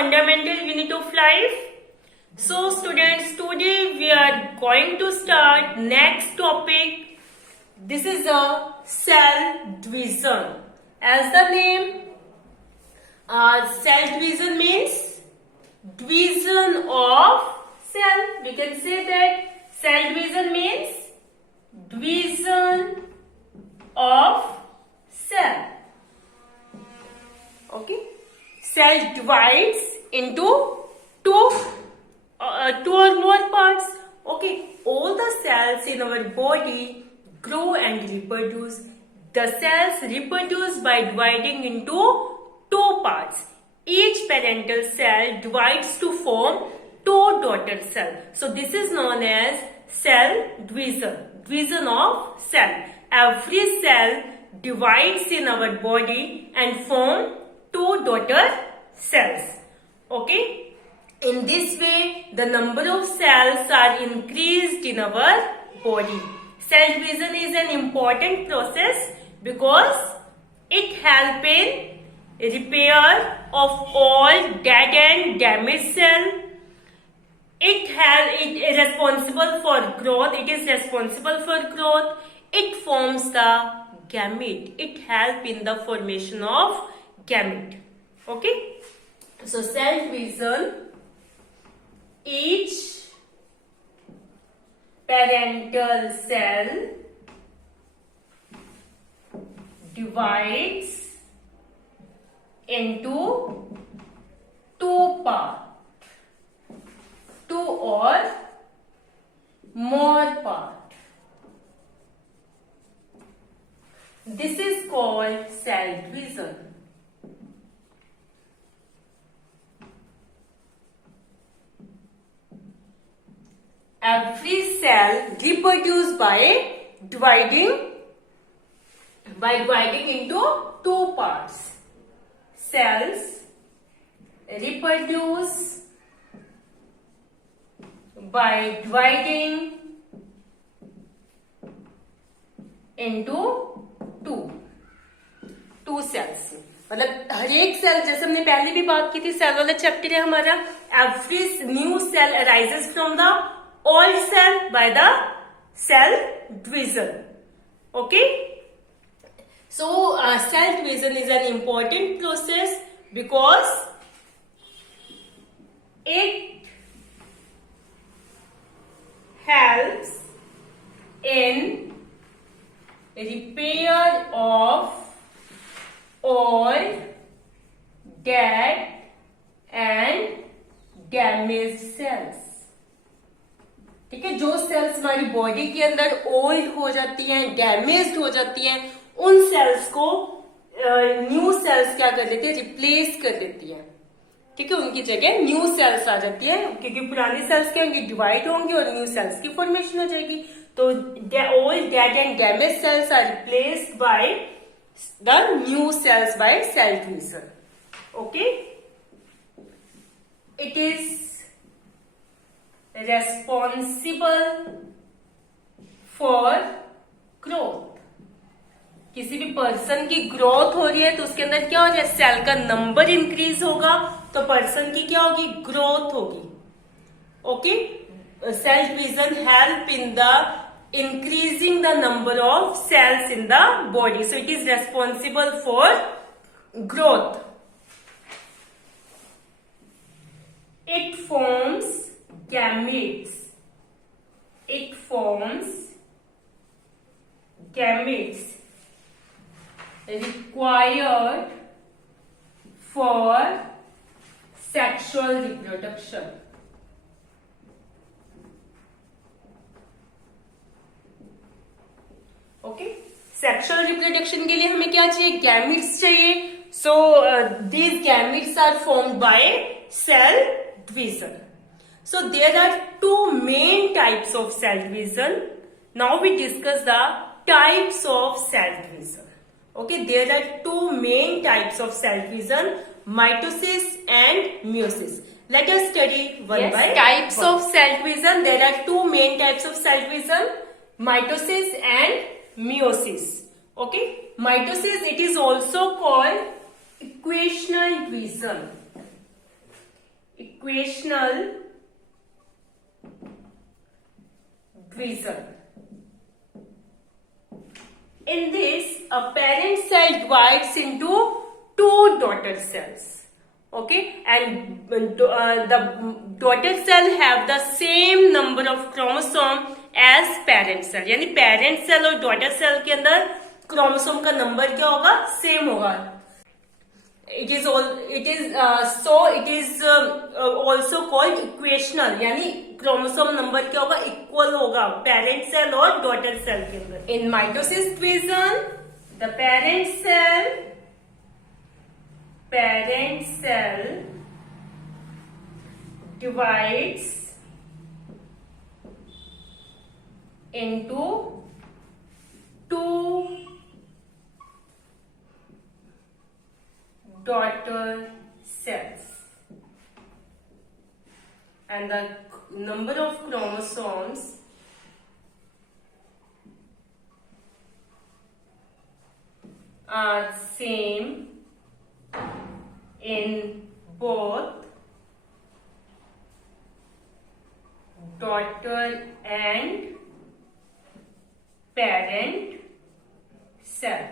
fundamental unit of life. So students, today we are going to start next topic. This is a cell division. As the name, cell division means division of cell. We can say that cell division means division of cell. Okay. Cell divides into two or more parts. Okay. All the cells in our body grow and reproduce. The cells reproduce by dividing into two parts. Each parental cell divides to form two daughter cells. So this is known as cell division. Division of cell. Every cell divides in our body and form two daughter cells. Okay. In this way, the number of cells are increased in our body. Cell division is an important process because it helps in repair of all dead and damaged cell. It is responsible for growth. It is responsible for growth. It forms the gamete. It helps in the formation of gamete. Okay. So cell division, each parental cell divides into two parts, two or more parts. This is called cell division. Every cell reproduces by dividing into two parts. Cells reproduce by dividing into two cells. मतलब हर एक cell, जैसे हमने पहले भी बात की थी, cell वाला चैप्टर है हमारा. Every new cell arises from the old cell by the cell division. Okay. So cell division is an important process because it helps in repair of all dead and damaged cells. ठीक है. जो sales हमारी body के अंदर old हो जाती हैं, damaged हो जाती हैं, उन सेल्स को न्यू सेल्स क्या कर देती है, रिप्लेस कर देती हैं. ठीक है. उनकी जगह न्यू सेल्स आ जाती है, क्योंकि पुरानी सेल्स क्या होंगी, डिवाइड होंगी और न्यू सेल्स की फॉर्मेशन हो जाएगी. तो all dead and damage cells are replaced by the new cells by cell division. Okay. It is responsible for growth. किसी भी पर्सन की ग्रोथ हो रही है तो उसके अंदर क्या हो जाए, सेल का नंबर इंक्रीज होगा तो पर्सन की क्या होगी, ग्रोथ होगी. Okay. Cell division help in the increasing the number of cells in the body. So it is responsible for growth. It forms gametes. It forms gametes required for sexual reproduction. Okay. Sexual reproduction के लिए हमें क्या चाहिए, gametes चाहिए. So these gametes are formed by cell division. So there are two main types of cell division. Now we discuss the types of cell division. Okay, there are two main types of cell division, mitosis and meiosis. Let us study one by types of cell division. There are two main types of cell division, mitosis and meiosis. Okay, mitosis, it is also called equational division. equational division. In this, a parent cell divides into two daughter cells. Okay, and the daughter cell have the same number of chromosome as parent cell. यानी parent cell और daughter cell के अंदर chromosome का number क्या होगा? Same होगा. It is also called equational. यानी chromosome number क्या होगा? Equal होगा parent cell और daughter cell के अंदर. In mitosis division, the parent cell divides into two daughter cells, and the number of chromosomes are same in both daughter and parent cell.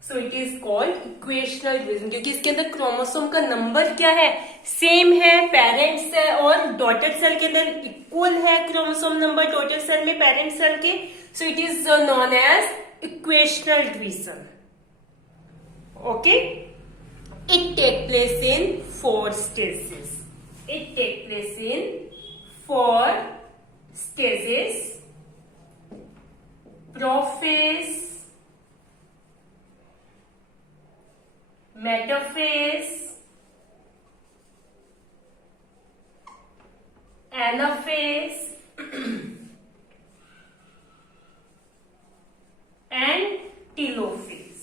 So it is called equational division, क्योंकि इसके अंदर chromosome का number क्या है? Same है parent cell और daughter cell के अंदर इक्वल है क्रोमोसोम नंबर डॉटर सेल में पेरेंट सेल के. So it is known as equational division. Okay, it take place in four stages. It take place in four stages: prophase, metaphase, anaphase, and telophase.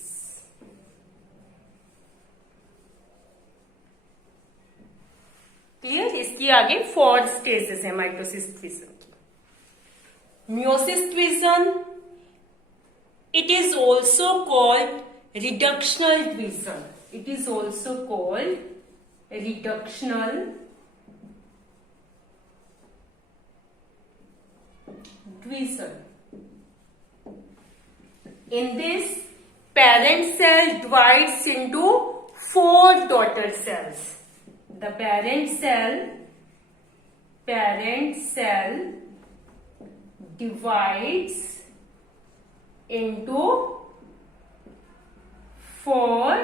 Clear? इसकी आगे 4 stages है mitosis division की. Meiosis division, it is also called reductional division. It is also called reductional division. In this, parent cell divides into 4 daughter cells. The parent cell divides into 4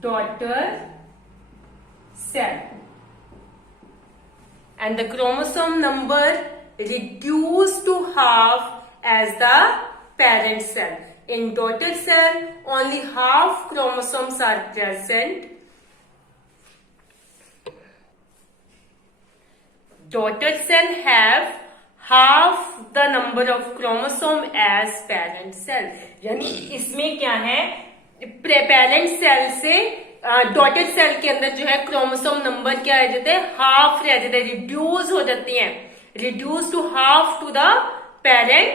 daughter cells, and the chromosome number reduced to half as the parent cell. In daughter cell, only half chromosomes are present. Daughter cell have half the number of chromosome as parent cell. यानी इसमें क्या है? Parent cell से daughter cell के अंदर जो है chromosome number क्या रह जाते हैं? हाफ रह जाते हैं, रिड्यूस हो जाती हैं, reduce to half to the parent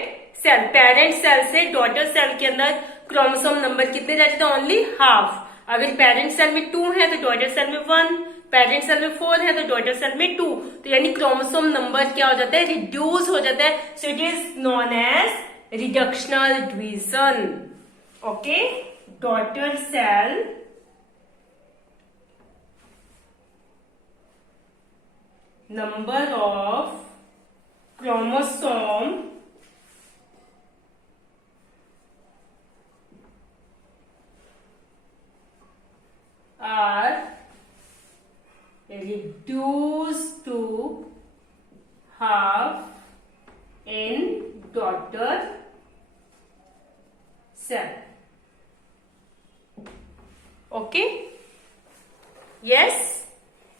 cell. Parent cell से डॉटर सेल के अंदर क्रोमोसोम नंबर कितने रह जाते हैं? Only half. अगर पेरेंट सेल में 2 है तो डॉटर सेल में 1, पेरेंट सेल में 4 है तो डॉटर सेल में 2. तो यानी क्रोमोसोम नंबर क्या हो जाता है? रिड्यूस हो जाता है. So it is known as reductional division. Okay, daughter cell number of chromosome are reduced to half in daughter cell. Okay? Yes,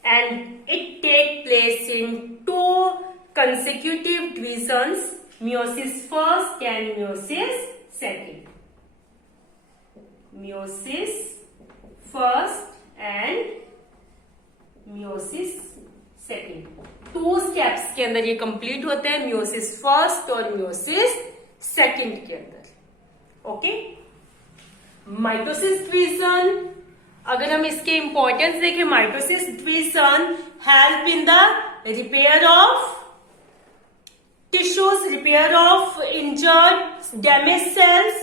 and it take place in 2 consecutive divisions: meiosis first and meiosis second. Meiosis first and meiosis second. 2 steps के अंदर ये complete होते हैं, meiosis first और meiosis second के अंदर. Okay, mitosis division अगर हम इसके इंपॉर्टेंस देखें, mitosis division help in the repair of tissues, repair of injured, damaged cells,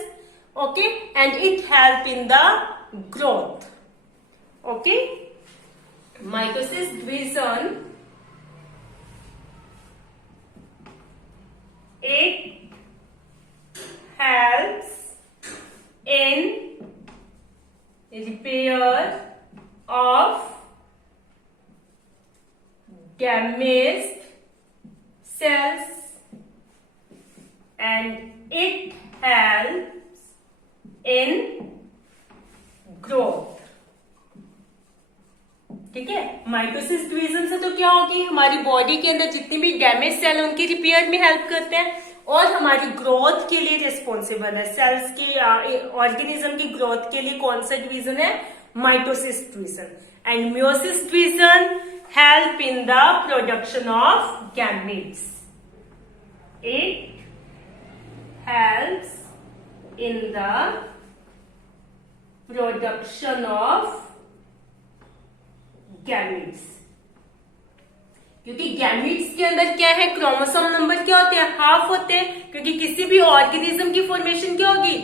okay, and it help in the growth, okay. Mitosis division, it helps in repair of damaged cells and it helps in growth. ठीक है, mitosis division से तो क्या होगी, हमारी body के अंदर जितनी भी डैमेज सेल उनकी रिपेयर में हेल्प करते हैं और हमारी ग्रोथ के लिए रिस्पॉन्सिबल है। सेल्स की ऑर्गेनिज्म की ग्रोथ के लिए कौन सा डिवीजन है, mitosis division. And meiosis division help in the production of gametes, it helps in the production of gametes। क्योंकि गैमेट्स के अंदर क्या है, क्रोमोसोम नंबर क्या होते हैं, हाफ होते हैं। क्योंकि किसी भी ऑर्गेनिज्म की फॉर्मेशन क्या होगी,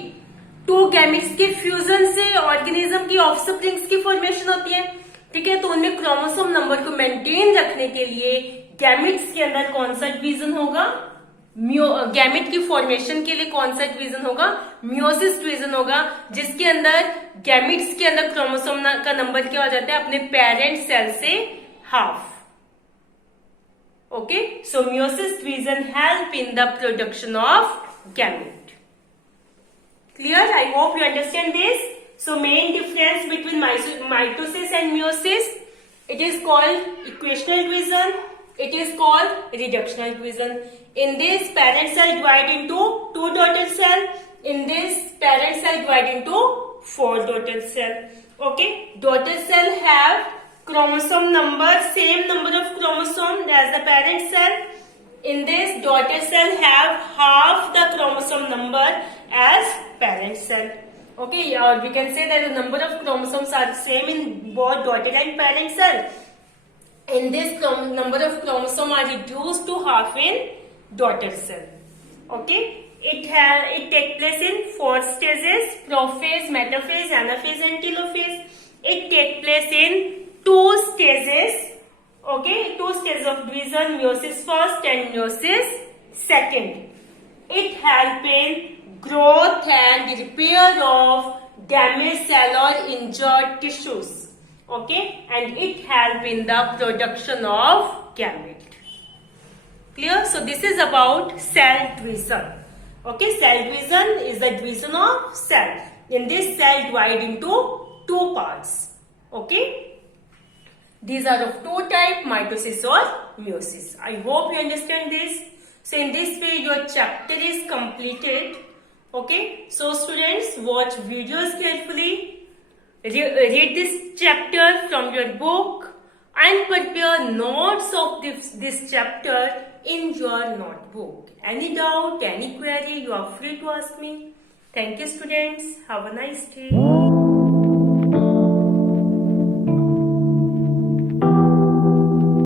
टू गैमेट्स के फ्यूजन से ऑर्गेनिज्म की ऑफस्प्रिंग्स की फॉर्मेशन होती है। ठीक है, तो उनमें क्रोमोसोम नंबर को मेंटेन रखने के लिए गैमेट्स के अंदर कौन सा डिवीजन होगा, गैमेट की फॉर्मेशन के लिए कौन सा डिवीजन होगा, मियोसिस डिवीजन होगा, जिसके अंदर गैमेट्स के अंदर क्रोमोसोम का नंबर क्या हो जाता है, अपने पेरेंट सेल से half. Okay, so meiosis division help in the production of gamete. Clear? I hope you understand this. So main difference between mitosis and meiosis, it is called equational division, it is called reductional division. In this, parent cell divide into 2 daughter cell, in this parent cell divide into 4 daughter cell. Okay, daughter cell have chromosome number, same number of chromosome as the parent cell. In this, daughter cell have half the chromosome number as parent cell. Okay, or we can say that the number of chromosomes are same in both daughter and parent cell. In this, number of chromosomes are reduced to half in daughter cell. Okay, it take place in 4 stages: prophase, metaphase, anaphase, and telophase. It take place in 2 stages. Okay, 2 stages of division: meiosis first and meiosis second. It help in growth and repair of damaged cell or injured tissues. Okay, and it help in the production of gamete. Clear? So this is about cell division. Okay, cell division is the division of cell. In this, cell divide into 2 parts. Okay, these are of 2 types, mitosis or meiosis. I hope you understand this. So in this way, your chapter is completed. Okay, so students, watch videos carefully, read this chapter from your book and prepare notes of this chapter in your notebook. Any doubt, any query, you are free to ask me. Thank you students. Have a nice day.